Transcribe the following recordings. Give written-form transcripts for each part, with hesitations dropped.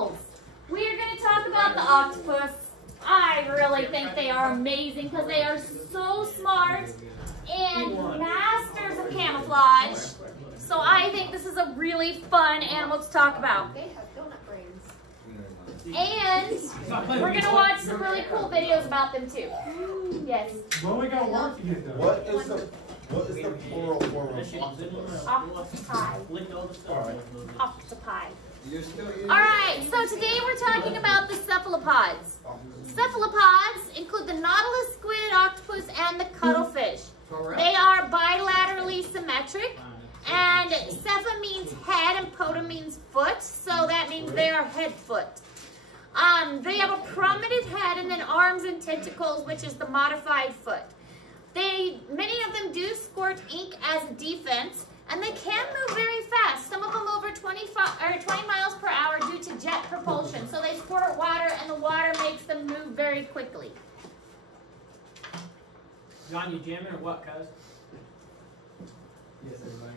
animals. We are going to talk about the octopus. I really think they are amazing because they are so smart and masters of camouflage. So I think this is a really fun animal to talk about. They have donut brains. And we're going to watch some really cool videos about them too. Yes. Well, we got work to get done. What is the plural form of octopus? Octopi. Octopi. You're still Alright, so today we're talking about the cephalopods. Cephalopods include the nautilus, squid, octopus, and the cuttlefish. They are bilaterally symmetric, and cepha means head and poda means foot, so that means they are head foot. They have a prominent head and then arms and tentacles, which is the modified foot. Many of them do squirt ink as a defense, and they can move very fast. Some of them over 20 miles per hour due to jet propulsion. So they squirt water, and the water makes them move very quickly. John, you jamming or what, cuz? Yes, everybody.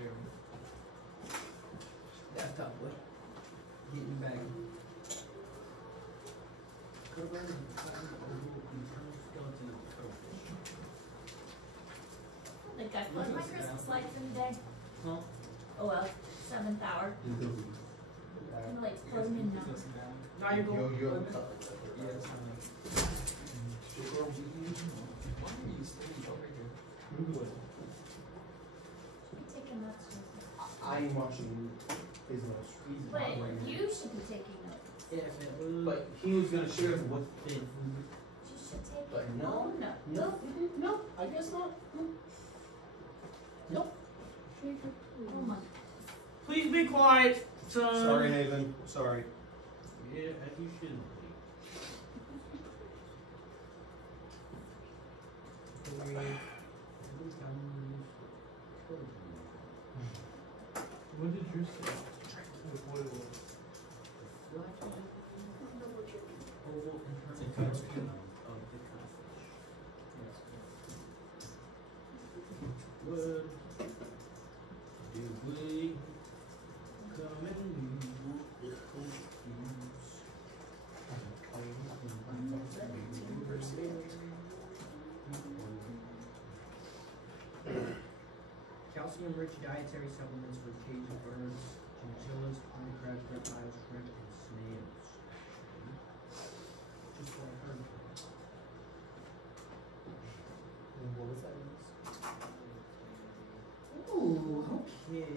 That's tough, boy. Getting back. I think I closed my Christmas lights in the day. Huh? Oh well, 7th hour. I'm late to close them now. No, you're going. You have a couple. Yes, Taking notes. I'm watching his notes. But you should be taking notes. Yes, it But he was gonna share them with me. You should take But your no. own notes. No, I guess not. Nope. Oh my. Please be quiet, son. Sorry, Haven. Sorry. Yeah, as you should be. What did you say? What it was? Oval internal skin of the cuttlefish. Would you we come and with calcium-rich dietary supplements for caged birds, chinchillas, pond crabs, reptiles, shrimp, and snails. Just what I heard. And what was that? Ooh, okay.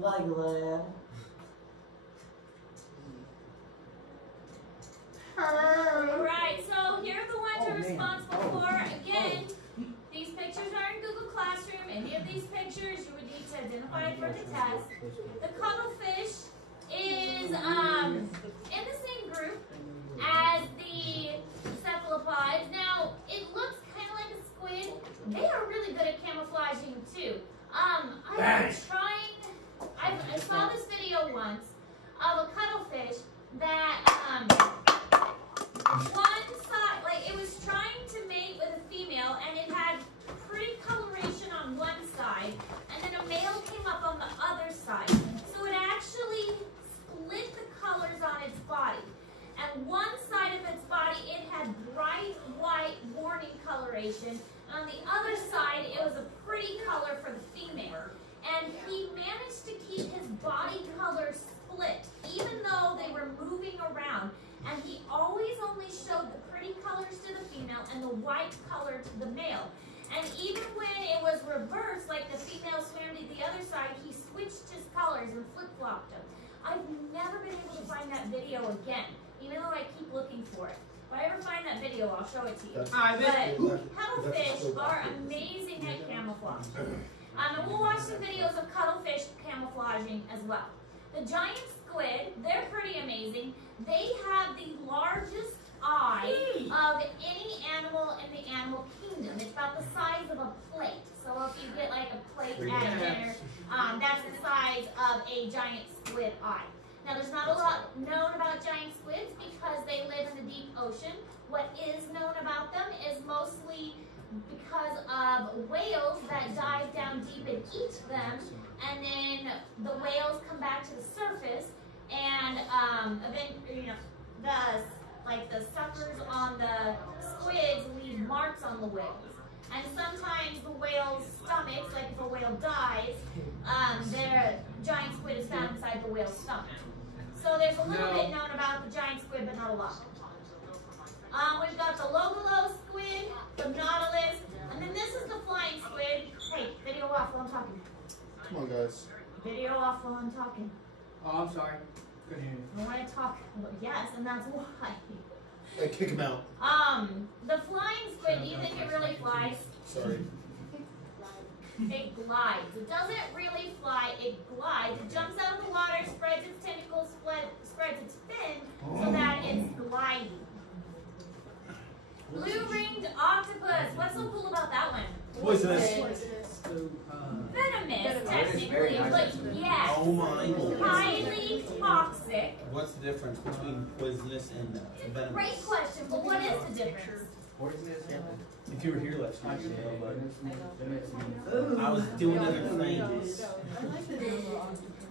like that. Alright, so here are the ones you're responsible for. Again, these pictures are in Google Classroom. Any of these pictures you would need to identify for the test. The cuttlefish is in the same group as the cephalopods. Now, it looks kind of like a squid. They are really good at camouflaging too. I saw this video once of a cuttlefish that one side, like it was trying to mate with a female, and it had pretty coloration on one side, and then a male came up on the other side. So it actually split the colors on its body. And one side of its body, it had bright white warning coloration, and on the other side, it was a pretty color for the female. And he managed to keep his body color split, even though they were moving around. And he always only showed the pretty colors to the female and the white color to the male. And even when it was reversed, like the female swam to the other side, he switched his colors and flip-flopped them. I've never been able to find that video again, even though I keep looking for it. If I ever find that video, I'll show it to you. But cuttlefish are amazing at camouflage. And we'll watch some videos of cuttlefish camouflage. well. The giant squid, they're pretty amazing. They have the largest eye of any animal in the animal kingdom. It's about the size of a plate. So if you get like a plate at dinner, that's the size of a giant squid eye. Now there's not a lot known about giant squids because they live in the deep ocean. What is known about them is mostly because of whales that dive down deep and eat them, and then the whales come back to the surface, and the suckers on the squids leave marks on the whales. And sometimes the whale's stomachs, like if a whale dies, their giant squid is found inside the whale's stomach. So there's a little bit known about the giant squid, but not a lot. We've got the logolo squid, the nautilus, and then this is the flying squid. Hey, video off while I'm talking. Come on, guys. Video off while I'm talking. Oh, I'm sorry. Couldn't hear you. I want to talk. Well, yes, and that's why. Hey, kick him out. The flying squid, do you think it really flies? Sorry. It glides. It doesn't really fly, it glides. It jumps out of the water, spreads its tentacles, spreads its fin, so that it's gliding. Blue-ringed octopus. What's so cool about that one? Poisonous. So, Venomous, technically, but yes. Oh my lord. Highly toxic. What's the difference between poisonous and venomous? Great question, but what is the difference? If you were here last night, you know, but I was doing other things.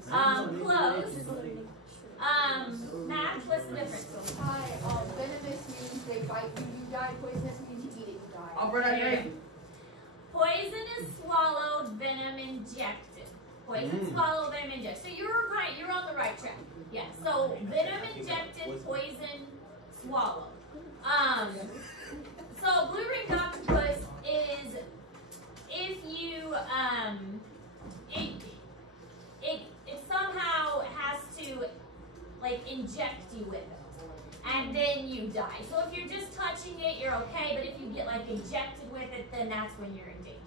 Close. Matt, what's the difference? Venomous means they bite you, you die. Poisonous means you eat it, you die. Alfred, Poison is swallowed, venom injected. Poison swallowed, venom injected. So you're right, you're on the right track. Yeah, so venom injected, poison swallowed. So blue-ringed octopus is if you, it somehow has to like inject you with it, and then you die. So if you're just touching it, you're okay, but if you get like injected with it, then that's when you're in danger.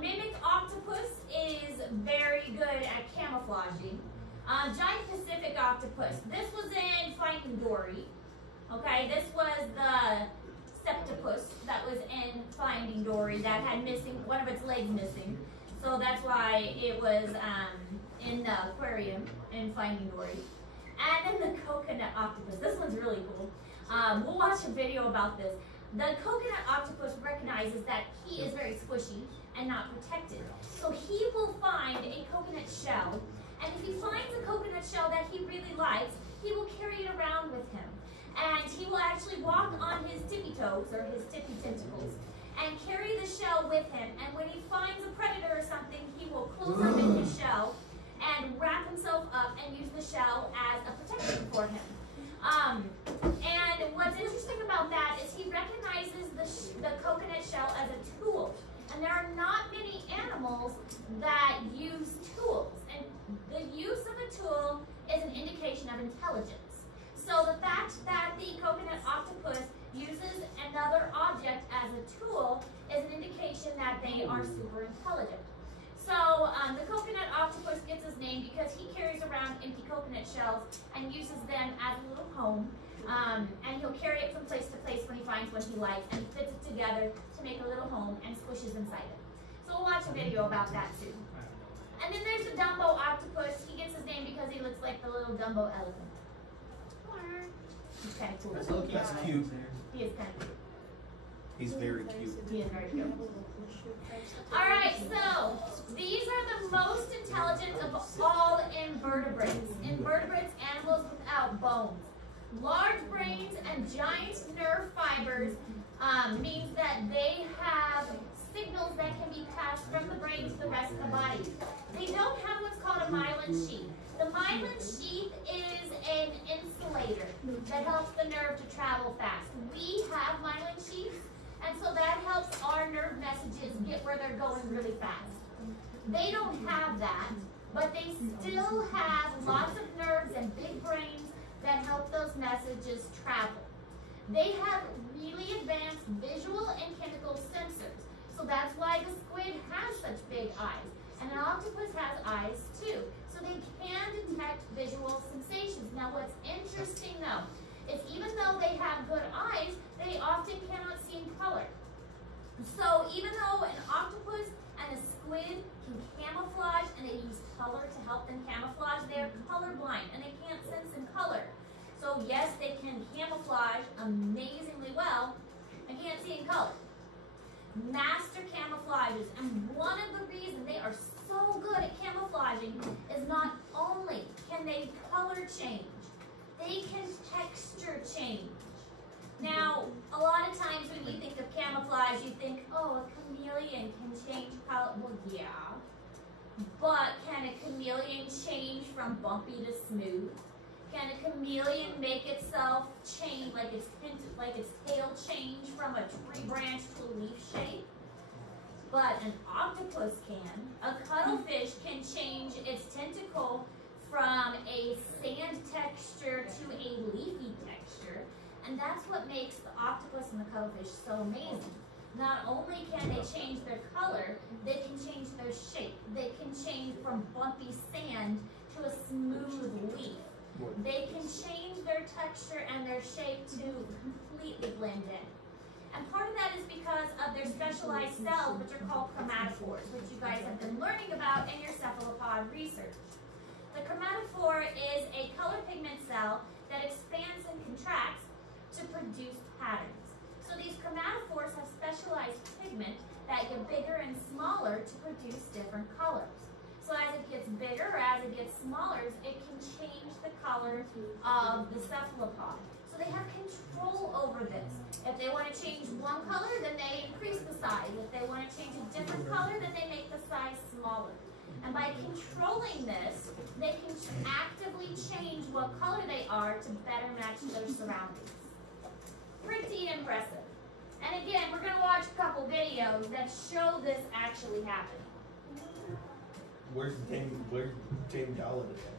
Mimic octopus is very good at camouflaging. Giant Pacific octopus, this was in Finding Dory. Okay, this was the septopus that was in Finding Dory that had one of its legs missing. So that's why it was in the aquarium in Finding Dory. And then the coconut octopus. This one's really cool. We'll watch a video about this. The coconut octopus recognizes that he is very squishy and not protected. So he will find a coconut shell, and if he finds a coconut shell that he really likes, he will carry it around with him. And he will actually walk on his tippy toes, or his tippy tentacles, and carry the shell with him. And when he finds a predator or something, he will close up in his shell and wrap himself up and use the shell as a protection for him. And what's interesting about that is he recognizes the coconut shell as a tool. And there are not many animals that use tools. And the use of a tool is an indication of intelligence. So the fact that the coconut octopus uses another object as a tool is an indication that they are super intelligent. So the coconut octopus gets his name because he carries around empty coconut shells and uses them as a little home. And he'll carry it from place to place when he finds one he likes, and fits it together to make a little home and squishes inside it. So we'll watch a video about that too. And then there's the Dumbo octopus. He gets his name because he looks like the little Dumbo elephant. He's kind of cool. That's cute. He is kind of cute. He's very cute. He is very cute. Alright, so these are the most intelligent of all invertebrates. Invertebrates, animals without bones. Large brains and giant nerve fibers means that they have signals that can be passed from the brain to the rest of the body. They don't have what's called a myelin sheath. The myelin sheath is an insulator that helps the nerve to travel fast. We have myelin sheaths, and so that helps our nerve messages get where they're going really fast. They don't have that, but they still have lots of nerves and big brains that help those messages travel. They have really advanced visual and chemical sensors. So that's why the squid has such big eyes. And an octopus has eyes too. So they colorblind and they can't sense in color. So yes, they can camouflage amazingly well and can't see in color. Master camouflages, and one of the reasons they are so good at camouflaging is not only can they color change, they can texture change. Now, a lot of times when you think of camouflage, you think, oh, a chameleon can change color. Well, yeah. But can a chameleon change from bumpy to smooth? Can a chameleon make itself change, like its tail change from a tree branch to a leaf shape? But an octopus can. A cuttlefish can change its tentacle from a sand texture to a leafy texture. And that's what makes the octopus and the cuttlefish so amazing. Not only can they change their color, they can change their shape. They can change from bumpy sand to a smooth leaf. They can change their texture and their shape to completely blend in. And part of that is because of their specialized cells, which are called chromatophores, which you guys have been learning about in your cephalopod research. The chromatophore is a color pigment cell that expands and contracts to produce patterns. So these chromatophores have specialized pigment that get bigger and smaller to produce different colors. So as it gets bigger or as it gets smaller, it can change the color of the cephalopod. So they have control over this. If they want to change one color, then they increase the size. If they want to change a different color, then they make the size smaller. And by controlling this, they can actively change what color they are to better match their surroundings. Pretty impressive. And again, we're going to watch a couple videos that show this actually happening. Where's Jamie Dollar today?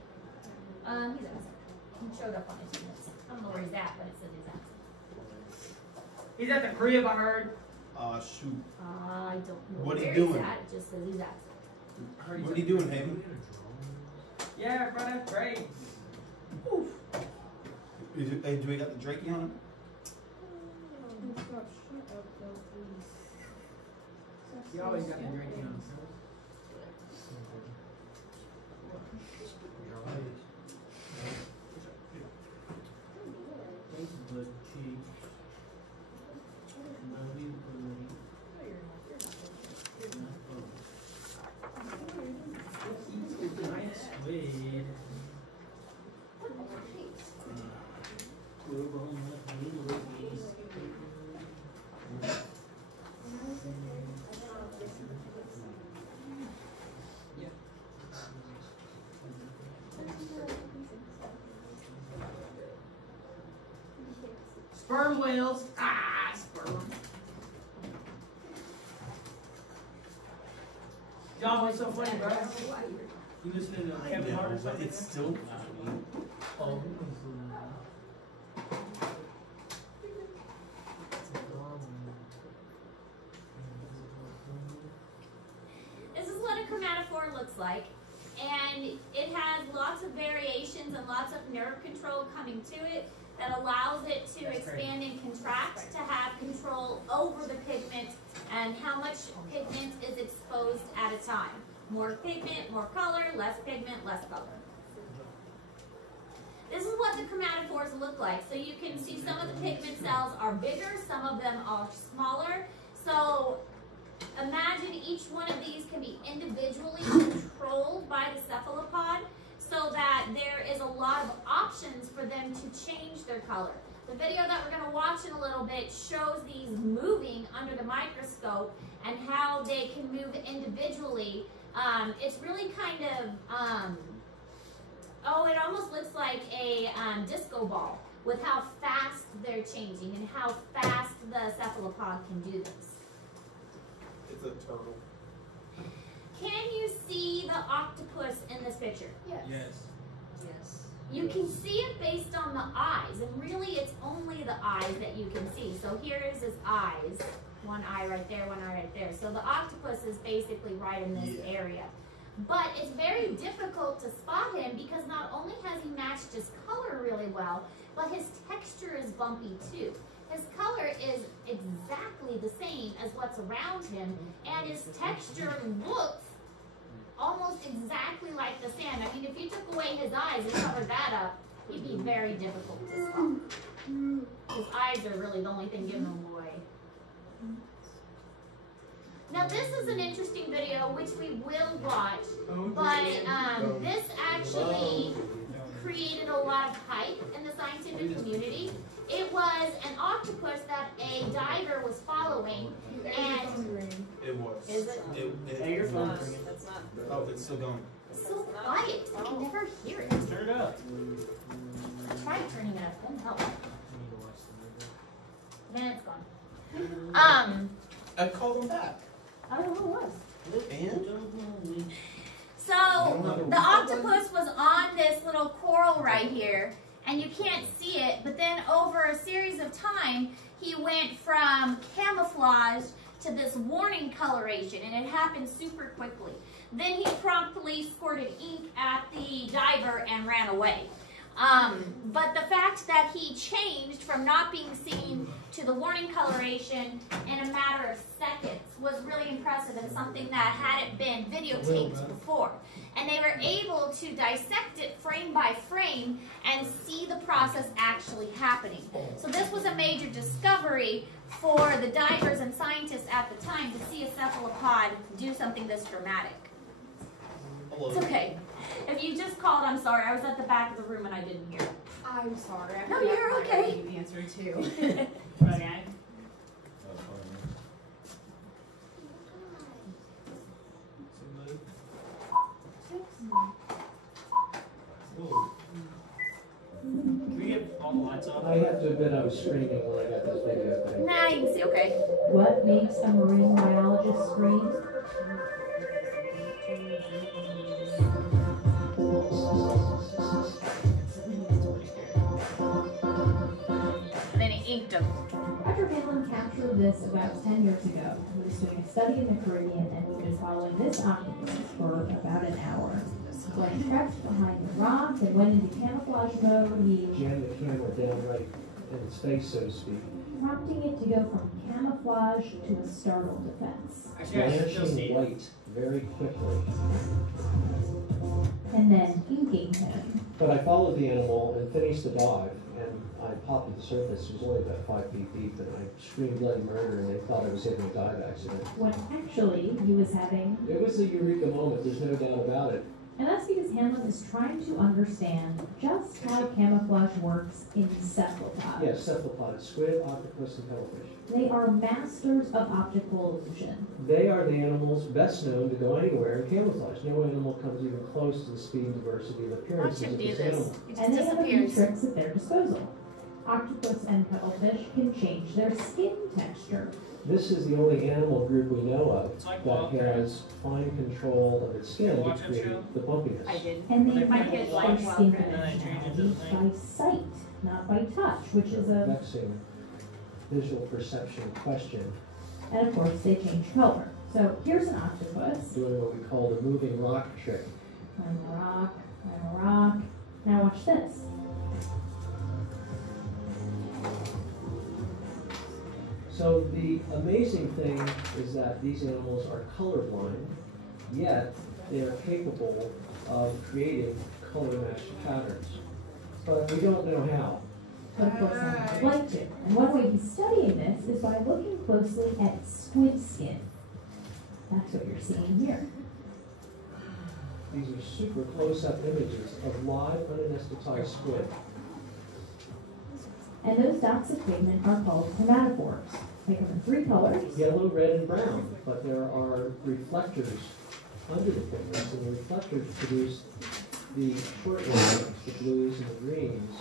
He's outside. He showed up on his minutes. I don't know where he's at, but it says he's outside. He's at the crib, I heard. Shoot. I don't know What are you where doing? he's at. It just says he's outside. What are you doing, Haven? Yeah, bro, that's great. Hey, do we got the Drakey on him? You always got the drinking on. Facebook cheek. Giant squid. Sperm whales. Ah, sperm. John, what's so funny, bro? You listening to Kevin Hart or But something? it's still funny. This is what a chromatophore looks like. And it has lots of variations and lots of nerve control coming to it that allows it to expand and contract to have control over the pigment and how much pigment is exposed at a time. More pigment, more color, less pigment, less color. This is what the chromatophores look like. So you can see some of the pigment cells are bigger, some of them are smaller. So imagine each one of these can be individually controlled by the cephalopod so that there is a lot of options for them to change their color. The video that we're going to watch in a little bit shows these moving under the microscope and how they can move individually. It's really kind of, it almost looks like a disco ball with how fast they're changing and how fast the cephalopod can do this. It's a turtle. Can you see the octopus in this picture? Yes. Yes. Yes. You can see it based on the eyes, and really it's only the eyes that you can see. So here is his eyes. One eye right there, one eye right there. So the octopus is basically right in this area. But it's very difficult to spot him because not only has he matched his color really well, but his texture is bumpy too. His color is exactly the same as what's around him, and his texture looks almost exactly like the sand. I mean, if you took away his eyes and covered that up, he'd be very difficult to spot. His eyes are really the only thing giving him away. Now this is an interesting video which we will watch, but this actually created a lot of hype in the scientific community. It was an octopus that a diver was following, and It was. is it Hey, your phone's ringing. That's not. Oh, it's still going. so quiet? I can never hear it. Turn it up. I tried turning it up, didn't help. Then it's gone. I called him back. I don't know who it was. And? So the octopus was on this little coral right here, and you can't see it, but then over a series of time, he went from camouflage to this warning coloration, and it happened super quickly. Then he promptly squirted ink at the diver and ran away. But the fact that he changed from not being seen to the warning coloration in a matter of seconds was really impressive, and something that hadn't been videotaped before. And they were able to dissect it frame by frame and see the process actually happening. So this was a major discovery for the divers and scientists at the time to see a cephalopod do something this dramatic. It's okay. If you just called, I'm sorry. I was at the back of the room and I didn't hear. I'm sorry. I No, forgot you're my okay. name answer too. Okay. Can we get all the lights off? I have to admit I was screaming when I got this video thing. Nah, you can see okay. What makes a marine biologist scream? And then he inked him. Roger Hanlon captured this about 10 years ago. He was doing a study in the Caribbean, and he was following this octopus for about an hour. So he crept behind the rock and went into camouflage mode. He Jammed the camera down right in its face, so to speak. prompting it to go from camouflage to a startle defense. Actually, I should show Blanching Steve. white very quickly. And then inking him. But I followed the animal and finished the dive, and I popped at the surface. It was only about 5 feet deep, and I screamed bloody murder, and they thought I was having a dive accident. When actually he was having. It was a eureka moment, there's no doubt about it. And that's because Hanlon is trying to understand just how camouflage works in cephalopods. Yes, cephalopods, squid, octopus, and cuttlefish. They are masters of optical illusion. They are the animals best known to go anywhere in camouflage. No animal comes even close to the speed and diversity of Watch appearances him of do this this. animal. He just And they have a few disappears. tricks at their disposal. Octopus and cuttlefish can change their skin texture. This is the only animal group we know of It's like that Walker. has fine control of its skin to Watch that create show? the bumpiness. I did. And they My manage kids their like skin Walker. And then they change it to the functionality by sight, not by touch, which is a, Vexing visual perception question, and of course they change color. So here's an octopus. doing what we call the moving rock trick. I'm a rock, I'm a rock. Now watch this. So the amazing thing is that these animals are colorblind, yet they are capable of creating color-matched patterns. But we don't know how. But of course I would like to. And one way he's studying this is by looking closely at squid skin. That's what you're seeing here. These are super close-up images of live, unanesthetized squid. And those dots of pigment are called chromatophores. They come in 3 colors. Yellow, red, and brown, but there are reflectors under the pigments, and the reflectors produce the short waves, the blues and the greens.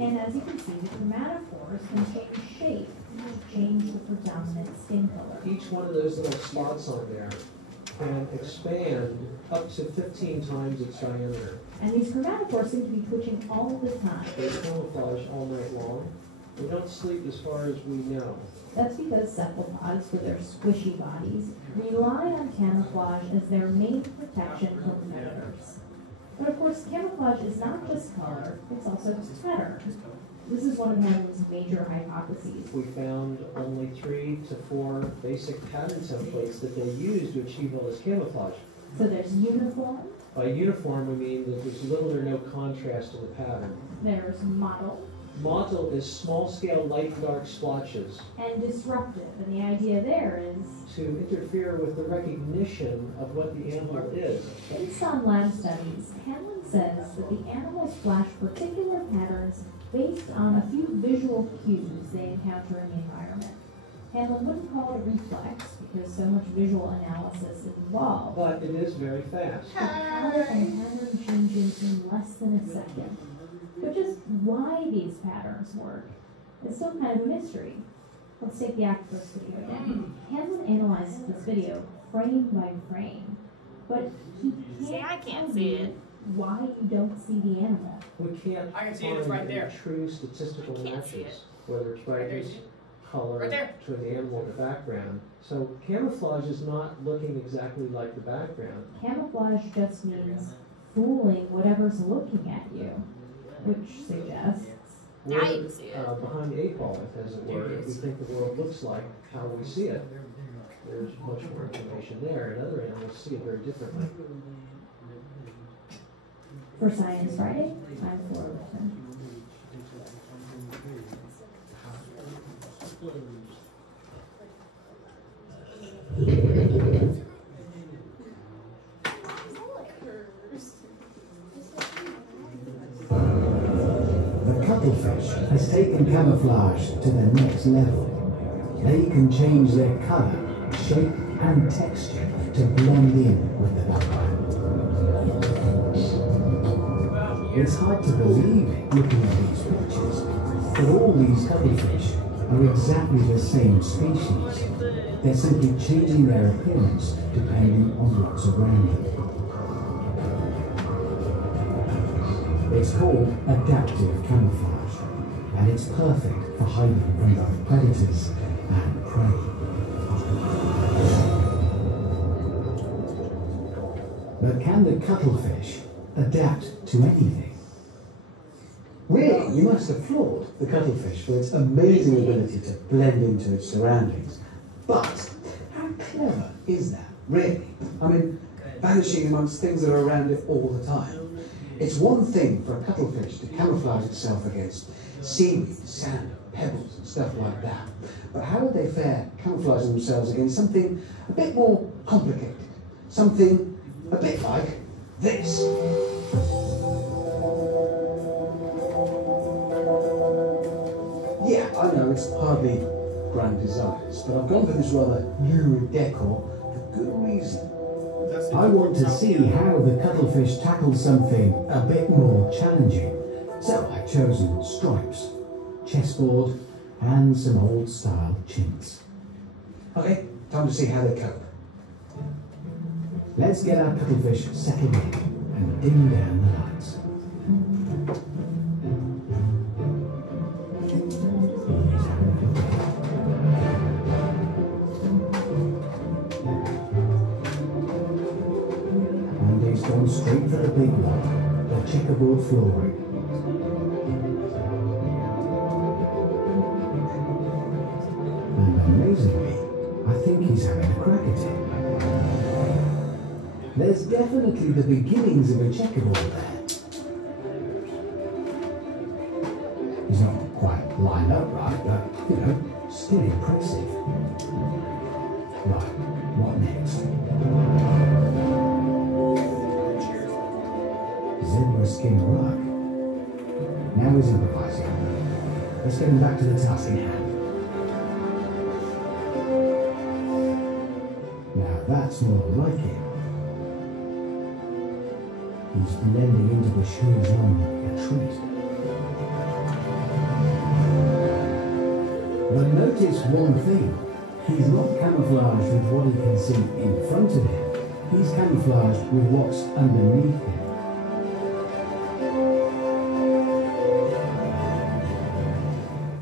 And as you can see, the chromatophores can change shape to change the predominant skin color. Each one of those little spots on there can expand up to 15 times its diameter. And these chromatophores seem to be twitching all the time. They camouflage all night long. They don't sleep as far as we know. That's because cephalopods, with their squishy bodies, rely on camouflage as their main protection from predators. But of course, camouflage is not just color, it's also pattern. This is one of Hanlon's major hypotheses. We found only 3 to 4 basic pattern templates that they use to achieve all this camouflage. So there's uniform, By uniform, we mean that there's little or no contrast in the pattern. there's model, Mottle is small-scale light dark splotches and disruptive. And the idea there is, to interfere with the recognition of what the animal is. in some lab studies, Hanlon says that the animals flash particular patterns based on a few visual cues they encounter in the environment. Hanlon wouldn't call it reflex because so much visual analysis is involved. But it is very fast. The color and pattern changes in less than a second. But just why these patterns work is still kind of a mystery. Let's take the octopus video again. Hanlon analyzed this video frame by frame, but he can't tell you why you don't see the animal. We can't I can see it, find it's right any there. true statistical Can't see matches, whether it's brightness, see it? color, Right there. to an animal in the background. So camouflage is not looking exactly like the background. Camouflage just means fooling whatever's looking at you, which suggests Now We're, you can see it. behind the 8 ball, as it were, if we think the world looks like how we see it. There's much more information there, and other animals see it very differently. for Science Friday, I'm Flora Wilson. The cuttlefish has taken camouflage to the next level. They can change their colour, shape and texture to blend in with the background. It's hard to believe looking at these pictures, but all these cuttlefish are exactly the same species. They're simply changing their appearance depending on what's around them. It's called adaptive camouflage, and it's perfect for hiding from both predators and prey. But can the cuttlefish adapt to anything? Really, you must applaud the cuttlefish for its amazing ability to blend into its surroundings. But how clever is that, really? I mean, vanishing amongst things that are around it all the time. It's one thing for a cuttlefish to camouflage itself against seaweed, sand, pebbles and stuff like that. But how would they fare camouflaging themselves against something a bit more complicated? Something a bit like this. Yeah, I know it's hardly grand designs, but I've gone for this rather lurid decor for good reason. I want to see how the cuttlefish tackles something a bit more challenging. So I've chosen stripes, chessboard, and some old-style chintz. Okay, time to see how they cope. Let's get our cuttlefish settled in and dim down the lights. And he's gone straight for the big one, the checkerboard flooring. And amazingly, I think he's having a crack at it. There's definitely the beginnings of a checkerboard there. He's not quite lined up right, but, you know, still impressive. Right, what next? Zebra skin rug. Now he's improvising. Let's get him back to the task in hand. Now that's more like it. He's blending into the shoes on a treat. But notice one thing. He's not camouflaged with what he can see in front of him. He's camouflaged with what's underneath him.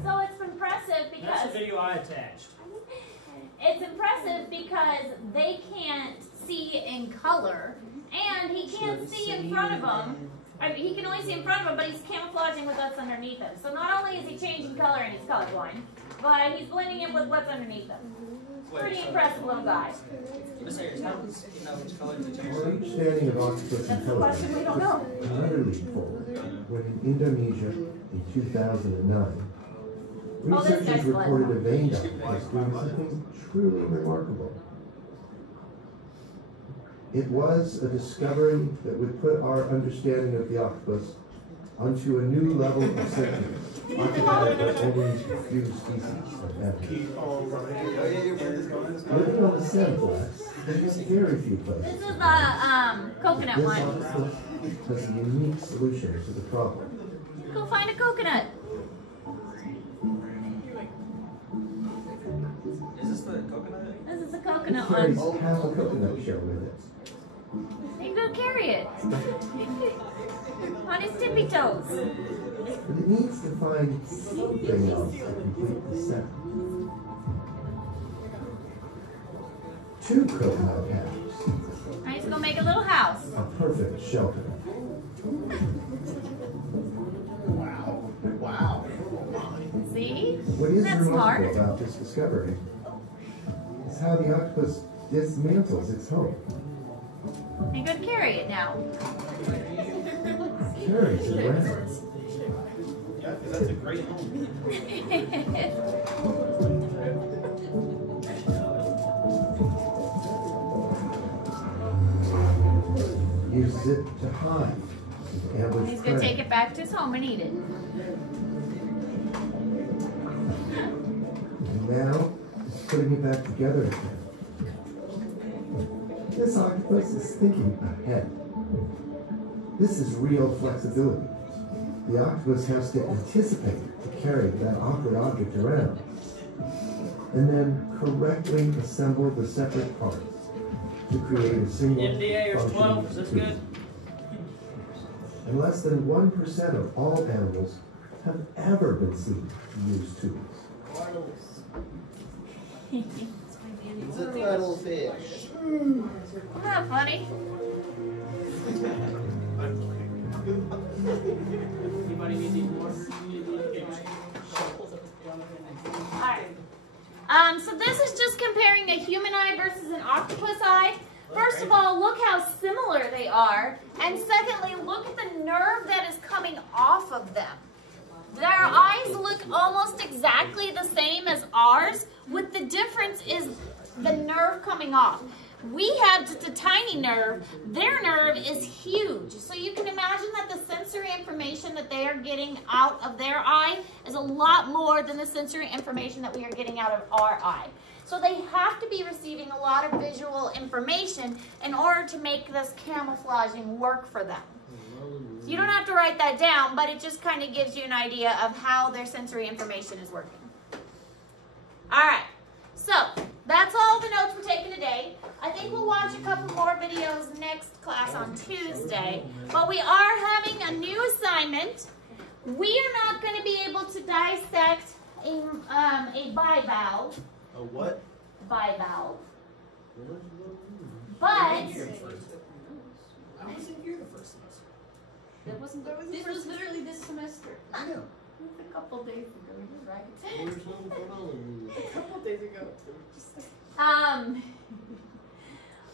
So it's impressive That's because the video I attached. it's impressive because they can't see in color, and he can't see in front of him. I mean, he can only see in front of him, but he's camouflaging with what's underneath him. So not only is he changing color and he's colorblind, but he's blending in with what's underneath him. Pretty impressive little guy. Our understanding of octopus That's the question we don't know. took another leap forward when in Indonesia in 2009, Oh, this researchers guy's reported a vein octopus doing something truly remarkable. It was a discovery that would put our understanding of the octopus onto a new level of sentience, occupied by only a few species of mammals. Living on the sand flats, there are very few places. This is the coconut This one. octopus has a unique solution to the problem. Go find a coconut. Is this the coconut? This is the It coconut carries one. half a coconut shell with it. Then go carry it. On his tippy toes. But it needs to find something else to complete the set. 2 coconut halves, Now he's gonna make a little house. a perfect shelter. Wow. See? What is That's remarkable smart. about this discovery is how the octopus dismantles its home. You go carry it now. Carries it around. Yeah, because that's a great home. Uses it to hide, to ambush He's gonna prey. take it back to his home and eat it. And now, it's putting it back together again. This octopus is thinking ahead. This is real flexibility. The octopus has to anticipate to carry that awkward object around, and then correctly assemble the separate parts to create a single MDA or 12, is this functioning good? tool. And less than 1% of all animals have ever been seen to use tools. It's a turtle fish. Isn't that funny? Anybody need any more? Alright. So this is just comparing a human eye versus an octopus eye. First of all, look how similar they are. And secondly, look at the nerve that is coming off of them. Their eyes look almost exactly the same as ours, with the difference is the nerve coming off. We have just a tiny nerve. Their nerve is huge. So you can imagine that the sensory information that they are getting out of their eye is a lot more than the sensory information that we are getting out of our eye. So they have to be receiving a lot of visual information in order to make this camouflaging work for them. You don't have to write that down, but it just kind of gives you an idea of how their sensory information is working. All right, so that's all the notes we're taking today. I think we'll watch a couple more videos next class on Tuesday, but we are having a new assignment. We are not going to be able to dissect a bivalve. A what? Bivalve. But I wasn't here the first semester. This was literally this semester. I know. A couple days ago, you're right. There's no phenomenon. A couple days ago.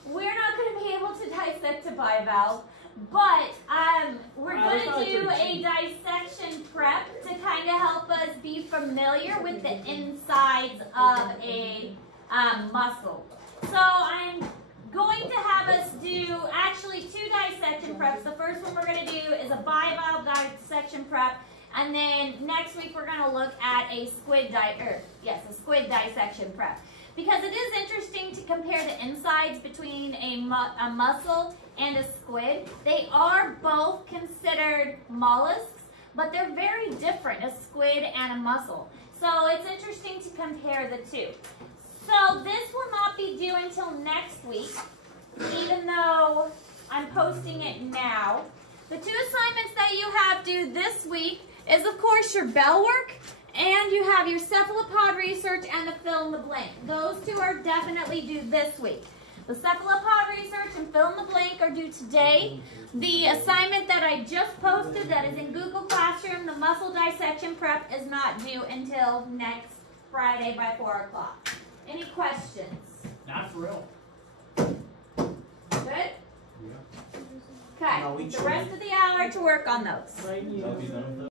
we're not going to be able to dissect a bivalve, but we're going to do a dissection prep to kind of help us be familiar with the insides of a mussel. So I'm going to have us do actually 2 dissection preps. The first one we're going to do is a bivalve dissection prep, and then next week we're going to look at a squid dissection prep. Because it is interesting to compare the insides between a mussel and a squid. They are both considered mollusks, but they're very different, a squid and a mussel. So it's interesting to compare the two. So this will not be due until next week, even though I'm posting it now. The 2 assignments that you have due this week is, of course, your bell work, and you have your cephalopod research and the fill in the blank. Those 2 are definitely due this week. The cephalopod research and fill in the blank are due today. The assignment that I just posted that is in Google Classroom, the mussel dissection prep, is not due until next Friday by 4 o'clock. Any questions? Not for real. Good? No, Okay, we the rest of the hour to work on those. That'll be none of those.